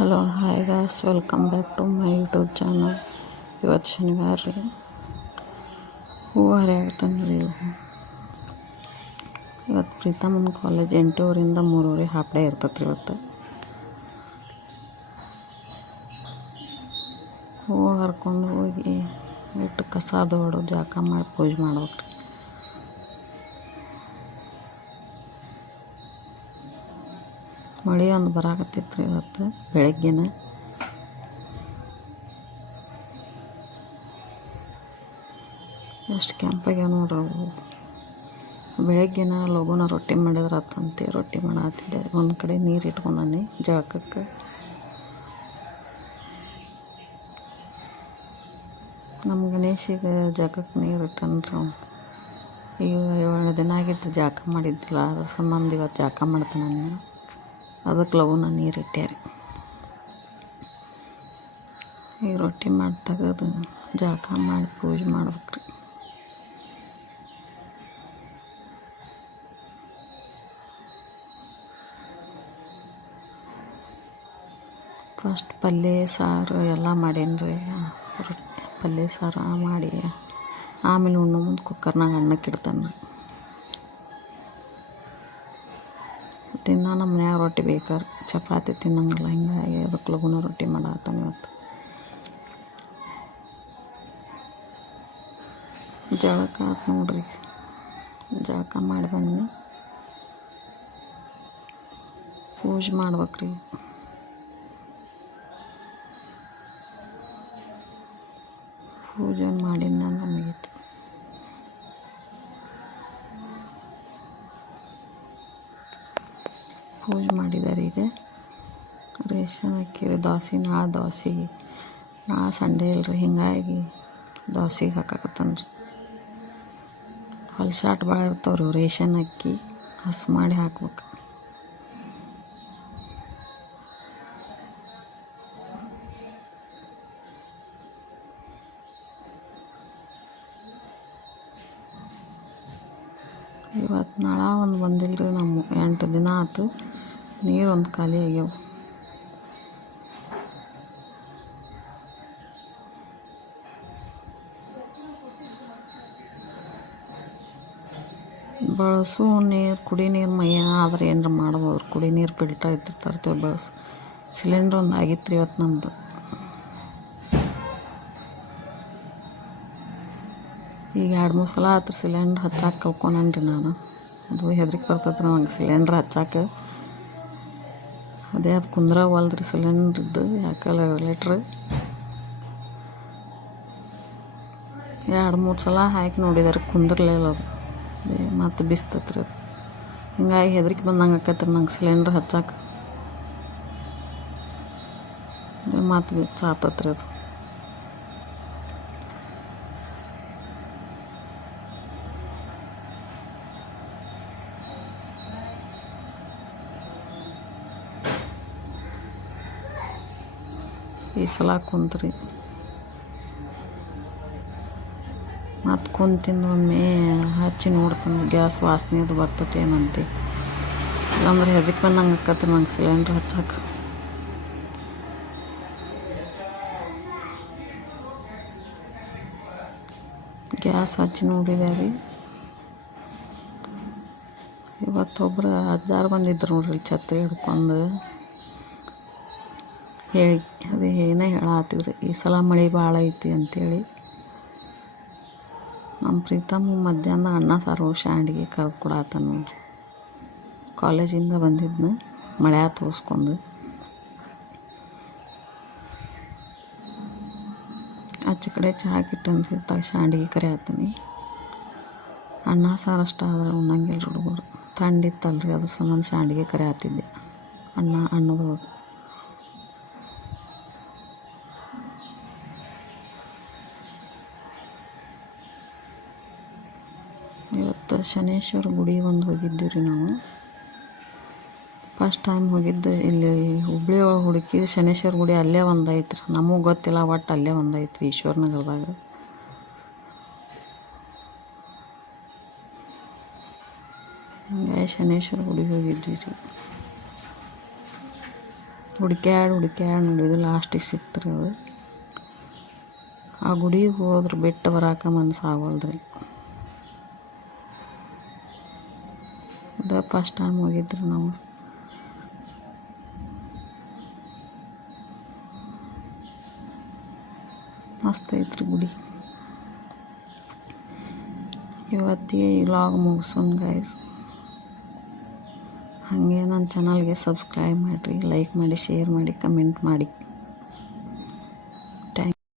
Hello hi guys, welcome back to my YouTube channel. ಇವತ್ತು ಶನಿವಾರ ರೀ. ಹೂವು ಹರಿಯಾಗತ್ತಂದ್ರಿ. ಇವತ್ತು ಪ್ರೀತಮನ ಕಾಲೇಜ್ 8:00ರಿಂದ 3:00 ಹಾಫ್ ಡೇ ಇರ್ತೈತೆ ರೀ. ಇವತ್ತು ಹೂವು ಹರ್ಕೊಂಡು ಹೋಗಿ ಇಟ್ಟು ಕಸ ದೊಡ್ಡು ಜಾಕ ಮಾಡಿ ಪೂಜೆ ಮಾಡ್ಬೇಕು ರೀ. ಮಳೆ ಒಂದು ಬರಾಕತ್ತಿತ್ತು ರೀ ಇವತ್ತು ಬೆಳಗ್ಗೆನ. ಎಷ್ಟು ಕೆಂಪಾಗ್ಯಾವ ನೋಡ್ರಿ ಅವು. ಬೆಳಗ್ಗೆನ ಲಘುನ ರೊಟ್ಟಿ ಮಾಡಿದ್ರೆ ಆತಂತೆ ರೊಟ್ಟಿ ಮಾಡತ್ತಿದ್ದೆ. ಒಂದು ಕಡೆ ನೀರು ಇಟ್ಕೊಂಡಾನೆ ಜಳಕಕ್ಕೆ. ನಮ್ಮ ಗಣೇಶಿಗೆ ಜಳಕಕ್ಕೆ ನೀರು ಇಟ್ಟನ್ರಿ ಅವ್ನು. ಈಗ 7 ದಿನ ಆಗಿತ್ತು ಜಳಕ ಮಾಡಿದ್ದಿಲ್ಲ. ಅದ್ರ ಸಂಬಂಧ ಇವತ್ತು ಜಳಕ ಮಾಡ್ತಾನೆ. ಅದಕ್ಕೆ ಲಘುನ ನೀರು ಇಟ್ಟ್ಯಾರಿ. ಈಗ ರೊಟ್ಟಿ ಮಾಡಿ ತೆಗೆದು ಜಳಕ ಮಾಡಿ ಪೂಜೆ ಮಾಡ್ಬೇಕು ರೀ. ಫಸ್ಟ್ ಪಲ್ಯ ಸಾರು ಎಲ್ಲ ಮಾಡೀನಿ ರೀ. ಪಲ್ಯ ಸಾರು ಮಾಡಿ ಆಮೇಲೆ ಉಣ್ಣು ಮುಂದೆ ಕುಕ್ಕರ್ನಾಗ ಅನ್ನಕ್ಕೆ ಇಡ್ತಾನೆ. ದಿನ ನಮ್ಮ ಮನ್ಯಾಗ ರೊಟ್ಟಿ ಬೇಕಾರೆ, ಚಪಾತಿ ತಿನ್ನಂಗಿಲ್ಲ. ಹಿಂಗಾಗಿ ಅದಕ್ಕೆ ಲಘುನ ರೊಟ್ಟಿ ಮಾಡತ್ತಾನೆ ಇವತ್ತು. ಜಳಕ ಆತು ನೋಡ್ರಿ. ಜಳಕ ಮಾಡಿ ಬನ್ನಿ ಪೂಜೆ ಮಾಡ್ಬೇಕ್ರಿ. ಪೂಜೆ ಮಾಡಿನ ಮುಗೀತು. ಪೂಜೆ ಮಾಡಿದಾರೆ. ಈಗ ರೇಷನ್ ಅಕ್ಕಿ ದೋಸೆ, ನಾಳೆ ಸಂಡೇ ಇಲ್ರಿ. ಹಿಂಗಾಗಿ ದೋಸೆಗೆ ಹಾಕಾಕತ್ತಾನ ರೀ. ಹೊಲ್ಸಾಟ್ ಭಾಳ ಇರ್ತಾವ್ರಿ. ರೇಷನ್ ಅಕ್ಕಿ ಹಸ್ ಮಾಡಿ ಹಾಕ್ಬೇಕು. ಇವತ್ತು ನಾಳೆ ಒಂದು ಬಂದಿಲ್ಲ ರೀ. ನಮ್ಮ 8 ದಿನ ಆಯ್ತು. ನೀರು ಒಂದು ಖಾಲಿ ಆಗ್ಯಾವ. ಬಳಸು ನೀರು, ಕುಡಿ ನೀರು ಮೈಯ ಆದ್ರೆ ಏನಾರ ಮಾಡ್ಬೋದು. ಕುಡಿ ನೀರು ಫಿಲ್ಟರ್ ಐತಿ ತರ್ತೇವೆ. ಬಳಸು ಸಿಲಿಂಡ್ರ್ ಒಂದು ಆಗಿತ್ತು ರೀ ಇವತ್ತು ನಮ್ಮದು. ಈಗ 2-3 ಸಲ ಆಯ್ತು ಸಿಲಿಂಡ್ರ್ ಹಚ್ಚಾಕ ಕಲ್ಕೊಂಡ್ರಿ ನಾನು. ಅದು ಹೆದ್ರಿಕೆ ಬರ್ತೈತೆ ನಂಗೆ ಸಿಲಿಂಡ್ರ್ ಹಚ್ಚಾಕ. ಅದೇ ಅದು ಕುಂದ್ರವಲ್ರಿ ಸಿಲಿಂಡ್ರದ್ದು. ಯಾಕಲ್ಲ ರೆಗ್ಯುಲೇಟ್ರ್ 2-3 ಸಲ ಹಾಕಿ ನೋಡಿದಾರೆ, ಕುಂದ್ರಲಿಲ್ಲ ಅದು. ಅದೇ ಮತ್ತು ಬಿಸ್ತತ್ರಿ ಅದು. ಹಿಂಗಾಗಿ ಹೆದ್ರಿಕೆ ಬಂದಂಗೆ ಆಕೈತ್ರಿ ನಂಗೆ ಸಿಲಿಂಡ್ರ್ ಹಚ್ಚಾಕ. ಅದೇ ಮತ್ತು ಬಿಚ್ಚಾತತ್ರಿ ಅದು. ಈ ಸಲ ಕುಂತ್ರಿ ಮತ್ತು ಕುಂತಿಂದ ಒಮ್ಮೆ ಹಚ್ಚಿ ನೋಡ್ತಾನೆ ಗ್ಯಾಸ್ ವಾಸನೆ ಅದು ಬರ್ತೈತೆ ಏನಂತೆ. ಇಲ್ಲಾಂದ್ರೆ ಹೆದ್ರಿಕೆ ಬಂದಂಗೆ ಆಕತ್ರಿ ನಂಗೆ ಸಿಲಿಂಡ್ರ್ ಹಚ್ಚಾಕ. ಗ್ಯಾಸ್ ಹಚ್ಚಿ ನೋಡಿದೆ ರೀ. ಇವತ್ತೊಬ್ರು ಅಜ್ಜಾರು ಬಂದಿದ್ರು ನೋಡ್ರಿ, ಛತ್ರಿ ಹಿಡ್ಕೊಂಡು ಹೇಳಿ. ಅದೇ ಏನೇ ಹೇಳತ್ತಿದ್ರಿ, ಈ ಸಲ ಮಳೆ ಭಾಳ ಐತಿ ಅಂಥೇಳಿ. ನಮ್ಮ ಪ್ರೀತಮ್ಮ ಮಧ್ಯಾಹ್ನ ಅನ್ನ ಸಾರು ಶಾಂಡಿಗೆ ಕರೆದು ಕೊಡಾತ ನೋಡ್ರಿ. ಕಾಲೇಜಿಂದ ಬಂದಿದ್ನ ಮಳೆ ತೋರಿಸ್ಕೊಂಡು. ಆಚೆ ಕಡೆ ಚಹಾ ಇಟ್ಟನ್ರಿ, ಶಾಂಡಿಗೆ ಕರಿಯಾತೀನಿ. ಅನ್ನ ಸಾರು ಅಷ್ಟ ಆದ್ರೆ ಉಣ್ಣಂಗಿಲ್ಲ ಹುಡುಗರು. ಥಂಡಿತ್ತಲ್ರಿ, ಅದ್ರ ಸಂಬಂಧ ಶಾಂಡಿಗೆ ಕರಿಯಾತಿದ್ದೆ ಅನ್ನದೊಳಗೆ. ಇವತ್ತು ಶನೇಶ್ವರ ಗುಡಿಗೆ ಒಂದು ಹೋಗಿದ್ದೀವಿ ರೀ ನಾವು. ಫಸ್ಟ್ ಟೈಮ್ ಹೋಗಿದ್ದು ಇಲ್ಲಿ ಹುಬ್ಳಿ ಒಳಗೆ ಹುಡುಕಿದ ಶನೇಶ್ವರ ಗುಡಿ ಅಲ್ಲೇ ಒಂದು ಐತ್ರಿ. ನಮಗೆ ಗೊತ್ತಿಲ್ಲ, ಒಟ್ಟು ಅಲ್ಲೇ ಒಂದು ಐತ್ರಿ ಈಶ್ವರನಗರದಾಗ. ಹಂಗಾಗಿ ಶನೇಶ್ವರ ಗುಡಿಗೆ ಹೋಗಿದ್ವಿ ರೀ. ಹುಡ್ಕ್ಯಾಡಿ ನೋಡಿದ್ದು ಲಾಸ್ಟಿಗೆ ಸಿಕ್ತು ರೀ ಅದು. ಆ ಗುಡಿಗೆ ಹೋದ್ರೆ ಬಿಟ್ಟು ಬರಾಕ ಮನ್ಸು ಆಗೋಲ್ದ್ರಿ. ಅದ ಫಸ್ಟ್ ಟೈಮ್ ಹೋಗಿದ್ರಿ ನಾವು. ಮಸ್ತ್ ಐತ್ರಿ ಗುಡಿ. ಇವತ್ತಿಗೆ ಈ ವ್ಲಾಗ್ ಮುಗಿಸೋಣ ಗೈಸ್. ಹಾಗೆ ನನ್ನ ಚಾನಲ್ಗೆ ಸಬ್ಸ್ಕ್ರೈಬ್ ಮಾಡಿರಿ, ಲೈಕ್ ಮಾಡಿ, ಶೇರ್ ಮಾಡಿ, ಕಮೆಂಟ್ ಮಾಡಿ.